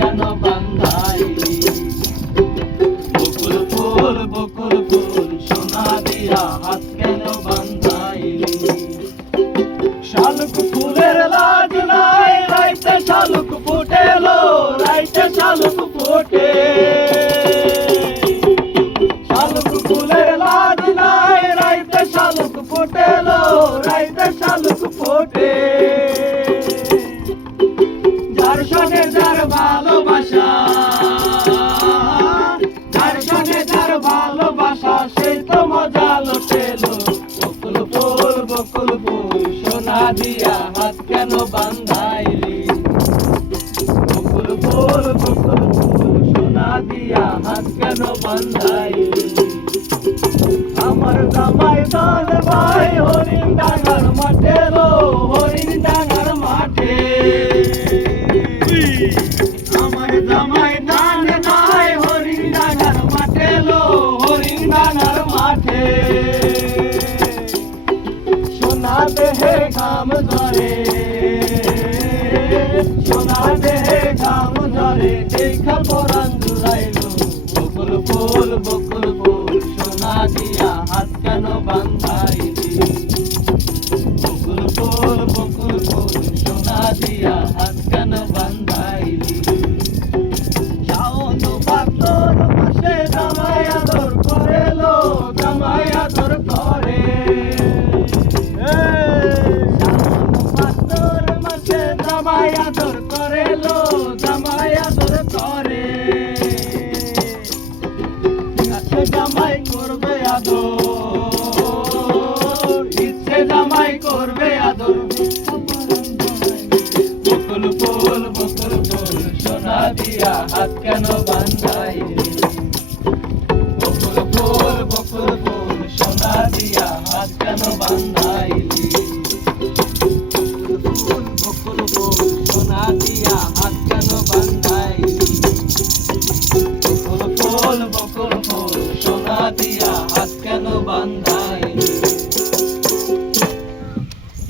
কেন বান্ধাইলি? বকুল ফুল সোনা দিয়া হাত কেন বান্ধাইলি? শালুক ফুলের লাজ নাই, রাইতে শালুক ফুটেলো, রাইতে শালুক ফোটে। শালুক ফুলের লাজ নাই, রাইতে শালুক ফুটেলো, রাইতে শালুক ফোটে। যার সঙ্গে যার ভালোবাসা, যার সঙ্গে যার ভালোবাসা, সেই তো মজা লুটেলো। বকুল ফুল সোনা দিয়া হাত কেন বান্ধাইলি? বকুল ফুল সোনা দিয়া হাত কেন বান্ধাইলি? আমার জামাই দান ভাই হরিণ ডাঙ্গার মাঠে লো, হরিণ ডাঙ্গার মাঠে। আমার জামাই দান ভাই হরিণ ডাঙ্গার মাঠে লো, হরিণ ডাঙ্গার মাঠে। সোনা দেহে ঘাম ঝরে, সোনা দেহে ঘাম ঝরে, দেখা পরাণ জুড়াইলো। বকুল ফুল সোনা দিয়া হাত কেন বান্ধাইলি? বকুল ফুল সোনা দিয়া হাত কেন বান্ধাইলি? শাওন ভাদ্র মাসে জামাই আদর করে লো, জামাই আদর করে। জামাই আদর করে লো, জামাই আদর করে। ইচ্ছে জামাই করবে আদর, ইচ্ছে জামাই করবে আদর। বকুল ফুল সোনা দিয়া হাত কেন বান্ধাইলি? বকুল ফুল সোনা দিয়া হাত কেন বান্ধাইলি?